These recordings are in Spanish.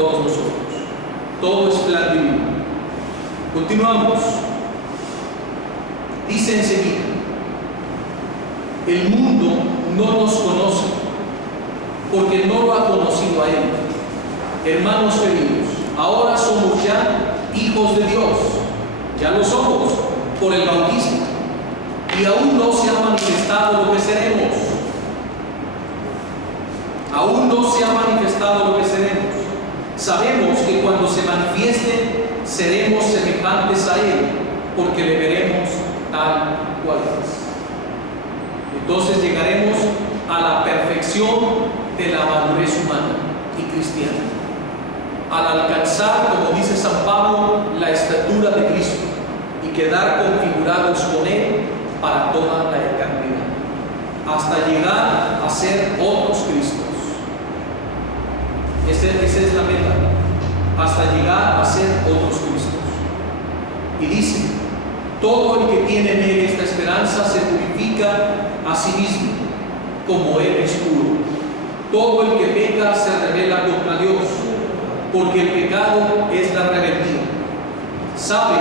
todos nosotros. Todo es plan divino. Continuamos. Dice enseguida: el mundo no nos conoce porque no lo ha conocido a Él. Hermanos queridos, ahora somos ya hijos de Dios. Ya lo somos por el bautismo. Y aún no se ha manifestado lo que seremos. Aún no se ha manifestado lo que seremos. Sabemos que cuando se manifieste seremos semejantes a Él, porque le veremos tal cual es. Entonces llegaremos a la perfección de la madurez humana y cristiana, al alcanzar, como dice San Pablo, la estatura de Cristo y quedar configurados con Él para toda la eternidad, hasta llegar a ser otros Cristos. Esa es la meta, hasta llegar a ser otros Cristos. Y dice: todo el que tiene en Él esta esperanza se purifica a sí mismo, como Él es puro. Todo el que peca se rebela contra Dios, porque el pecado es la rebeldía. Sabe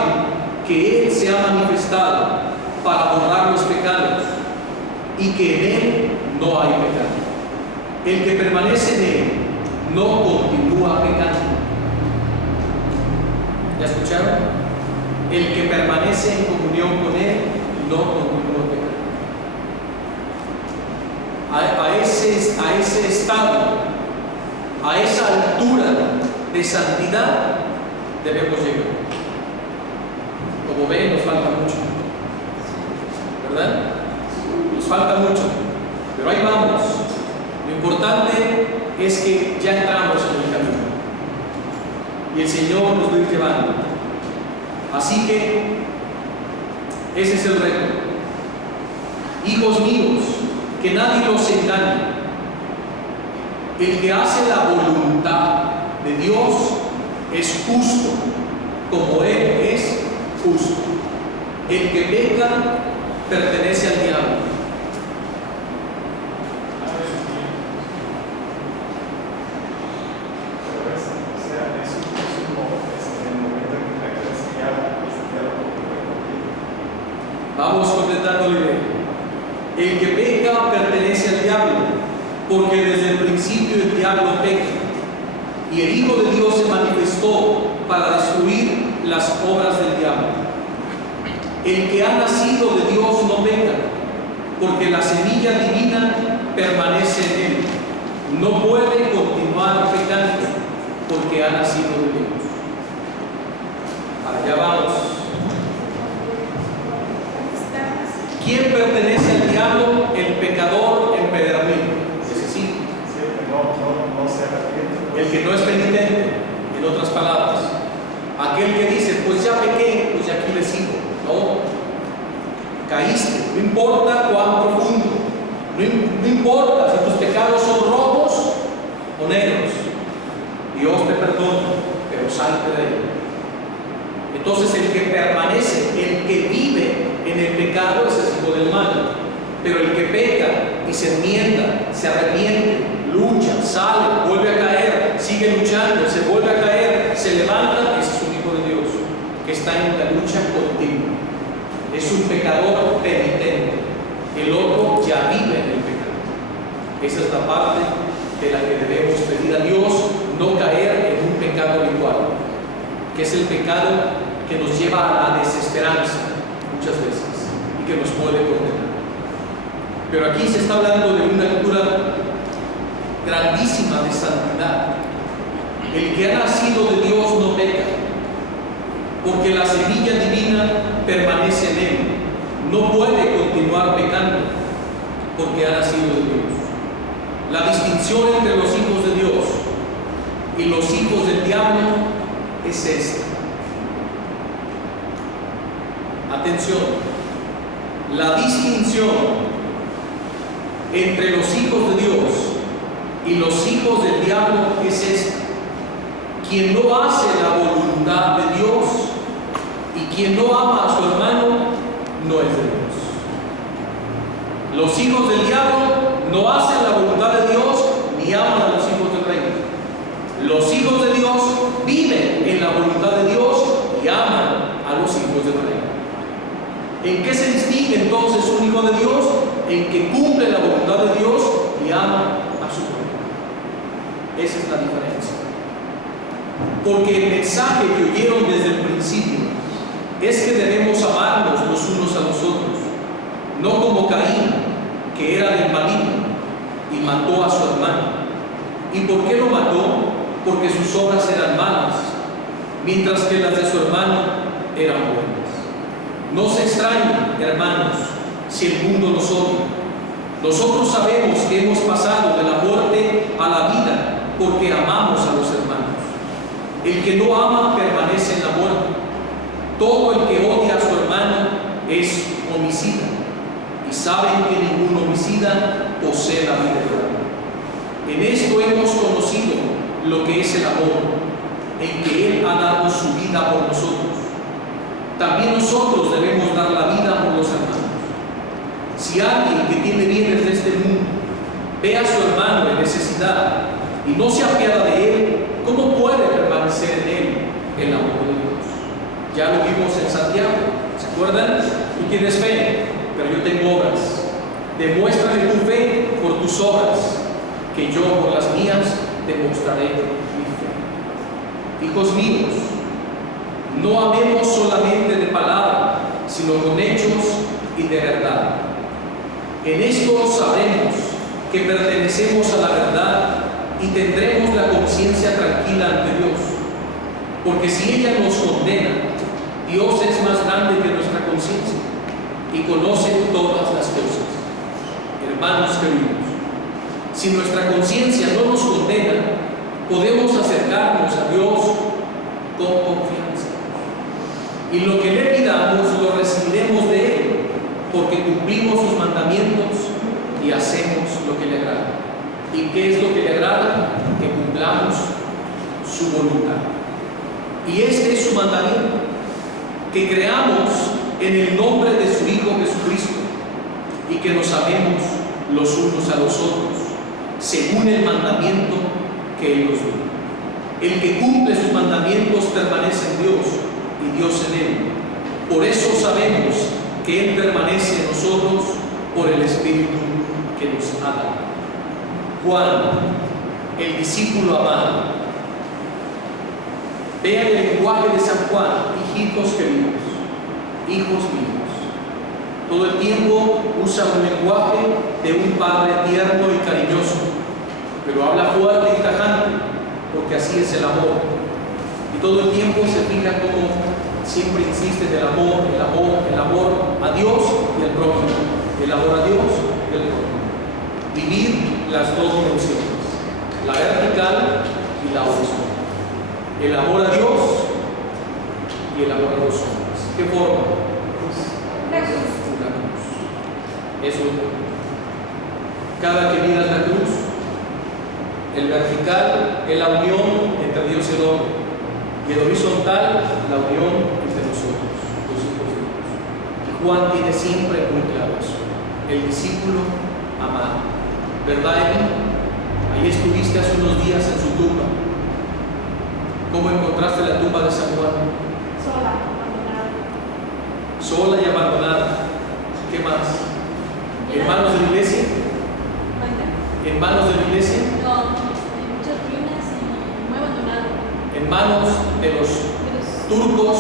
que Él se ha manifestado para borrar los pecados y que en Él no hay pecado. El que permanece en Él no continúa pecando. ¿Ya escucharon? El que permanece en comunión con Él no continúa pecando. A ese estado, a esa altura de santidad debemos llegar. Como ven, nos falta mucho, ¿verdad? Nos falta mucho, pero ahí vamos. Lo importante es que ya entramos en el camino y el Señor nos va a ir llevando. Así que ese es el reto. Hijos míos, que nadie los engañe. El que hace la voluntad de Dios es justo, como Él es justo. El que peca pertenece al diablo. Vamos completando la idea. El que peca pertenece al diablo, porque desde el principio el diablo peca. Y el Hijo de Dios se manifestó para destruir las obras del diablo. El que ha nacido de Dios no peca, porque la semilla divina permanece en él. No puede continuar pecando, porque ha nacido de Dios. Allá vamos. ¿Quién pertenece al diablo? El pecador empedernido. Ese sí. El que no es penitente, en otras palabras. Aquel que dice: pues ya pequé, pues ya aquí le sigo. No. Caíste, no importa cuán profundo, no importa si tus pecados son rojos o negros. Dios te perdona, pero salte de él. Entonces el que permanece, el que vive en el pecado, es el hijo del mal. Pero el que peca y se enmienda, se arrepiente, lucha, sale, vuelve a caer, sigue luchando, se vuelve a caer, se levanta, ese es un hijo de Dios que está en la lucha continua. Es un pecador penitente. El otro ya vive en el pecado. Esa es la parte de la que debemos pedir a Dios, no caer en un pecado habitual, que es el pecado que nos lleva a la desesperanza muchas veces y que nos puede condenar. Pero aquí se está hablando de una altura grandísima de santidad. El que ha nacido de Dios no peca, porque la semilla divina permanece en él. No puede continuar pecando, porque ha nacido de Dios. La distinción entre los hijos de Dios y los hijos del diablo es esta. Atención, la distinción entre los hijos de Dios y los hijos del diablo es esta: quien no hace la voluntad de Dios y quien no ama a su hermano no es de Dios. Los hijos del diablo no hacen la voluntad de Dios ni aman a los hijos del reino. Los hijos de Dios ¿En qué se distingue entonces un hijo de Dios? En que cumple la voluntad de Dios y ama a su pueblo. Esa es la diferencia. Porque el mensaje que oyeron desde el principio es que debemos amarnos los unos a los otros, no como Caín, que era del maligno y mató a su hermano. ¿Y por qué lo mató? Porque sus obras eran malas, mientras que las de su hermano eran buenas. No se extrañen, hermanos, si el mundo nos odia. Nosotros sabemos que hemos pasado de la muerte a la vida porque amamos a los hermanos. El que no ama permanece en la muerte. Todo el que odia a su hermano es homicida. Y saben que ningún homicida posee la vida eterna. En esto hemos conocido lo que es el amor, en que Él ha dado su vida por nosotros. También nosotros debemos dar la vida por los hermanos. Si alguien que tiene bienes de este mundo ve a su hermano en necesidad y no se apiada de él, ¿cómo puede permanecer en él el amor de Dios? Ya lo vimos en Santiago, ¿se acuerdan? Tú tienes fe, pero yo tengo obras. Demuéstrame tu fe por tus obras, que yo por las mías demostraré mi fe. Hijos míos, no amemos solamente de palabra, sino con hechos y de verdad. En esto sabremos que pertenecemos a la verdad y tendremos la conciencia tranquila ante Dios. Porque si ella nos condena, Dios es más grande que nuestra conciencia y conoce todas las cosas. Hermanos queridos, si nuestra conciencia no nos condena, podemos acercarnos a Dios con confianza. Y lo que le pidamos lo recibiremos de Él, porque cumplimos sus mandamientos y hacemos lo que le agrada. ¿Y qué es lo que le agrada? Que cumplamos su voluntad. Y este es su mandamiento, que creamos en el nombre de su Hijo Jesucristo y que nos amemos los unos a los otros, según el mandamiento que Él nos dio. El que cumple sus mandamientos permanece en Dios y Dios en Él. Por eso sabemos que Él permanece en nosotros por el Espíritu que nos ha dado. Juan, el discípulo amado. Vean el lenguaje de San Juan: hijitos queridos, hijos míos. Todo el tiempo usa un lenguaje de un padre tierno y cariñoso, pero habla fuerte y tajante, porque así es el amor. Y todo el tiempo se fija como siempre insiste en el amor a Dios y al prójimo, el amor a Dios y al prójimo. Vivir las dos dimensiones, la vertical y la horizontal. El amor a Dios y el amor a los hombres. ¿Qué forma? Una cruz. Eso es. Cada que miras la cruz, el vertical es la unión entre Dios y el hombre, y el horizontal, la unión entre nosotros, los hijos de Dios. Y Juan tiene siempre muy claro eso: el discípulo amado. ¿Verdad, Eli? Ahí estuviste hace unos días en su tumba. ¿Cómo encontraste la tumba de San Juan? Sola, abandonada. Sola y abandonada. ¿Qué más? ¿En manos de la iglesia? ¿En manos de la iglesia? No, en muchas ruinas y muy abandonado. En manos de los turcos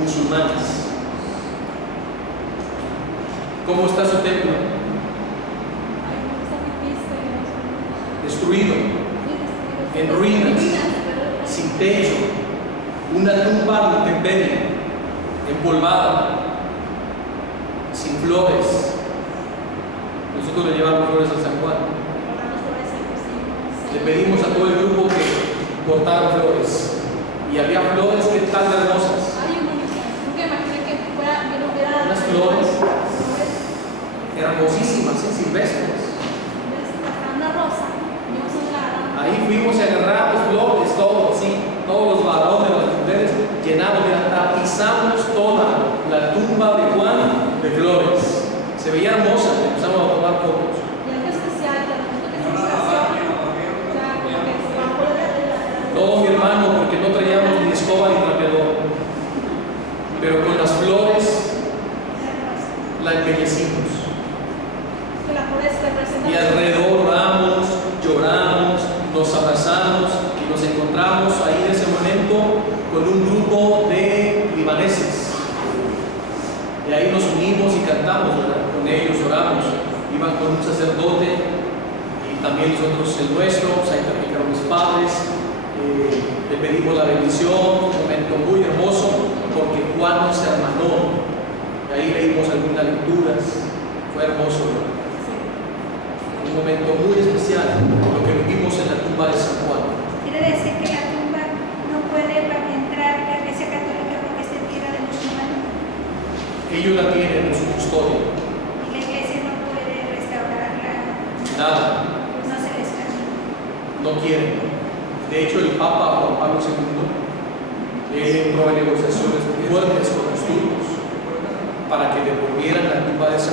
musulmanes. ¿Cómo está su templo? Está muy triste. Destruido, en ruinas, sin techo, una tumba de intemperie, empolvada, sin flores. Nosotros le llevamos flores a San Juan. Le pedimos a todo el grupo que cortara flores, y había flores que tan hermosas. Nunca imaginé que fuera unas flores hermosísimas, silvestres. una rosa. Ahí fuimos y agarramos flores, todo así, todos los varones, las mujeres, llenamos, tapizamos toda la tumba de Juan de flores. Se veía hermosa, empezamos a tomar fotos. Y algo especial, No, mi hermano, porque no traíamos ni escoba ni trapeador. Pero con las flores encontramos ahí en ese momento con un grupo de libaneses. Y ahí nos unimos y cantamos, ¿verdad? Con ellos, oramos. Iban con un sacerdote y también nosotros el nuestro, pues ahí también quedaron mis padres. Le pedimos la bendición, un momento muy hermoso, porque Juan nos hermanó. Y ahí leímos algunas lecturas, fue hermoso, ¿verdad? Un momento muy especial, lo que vivimos en la tumba de San Juan. Quiere decir que la tumba no puede entrar la Iglesia Católica porque es tierra de musulmanes. Ellos la tienen en su custodia. Y la Iglesia no puede restaurarla. Nada. No se les permite. No quieren. De hecho, el Papa Juan Pablo II entró en negociaciones muy fuertes con los turcos para que devolvieran la tumba de San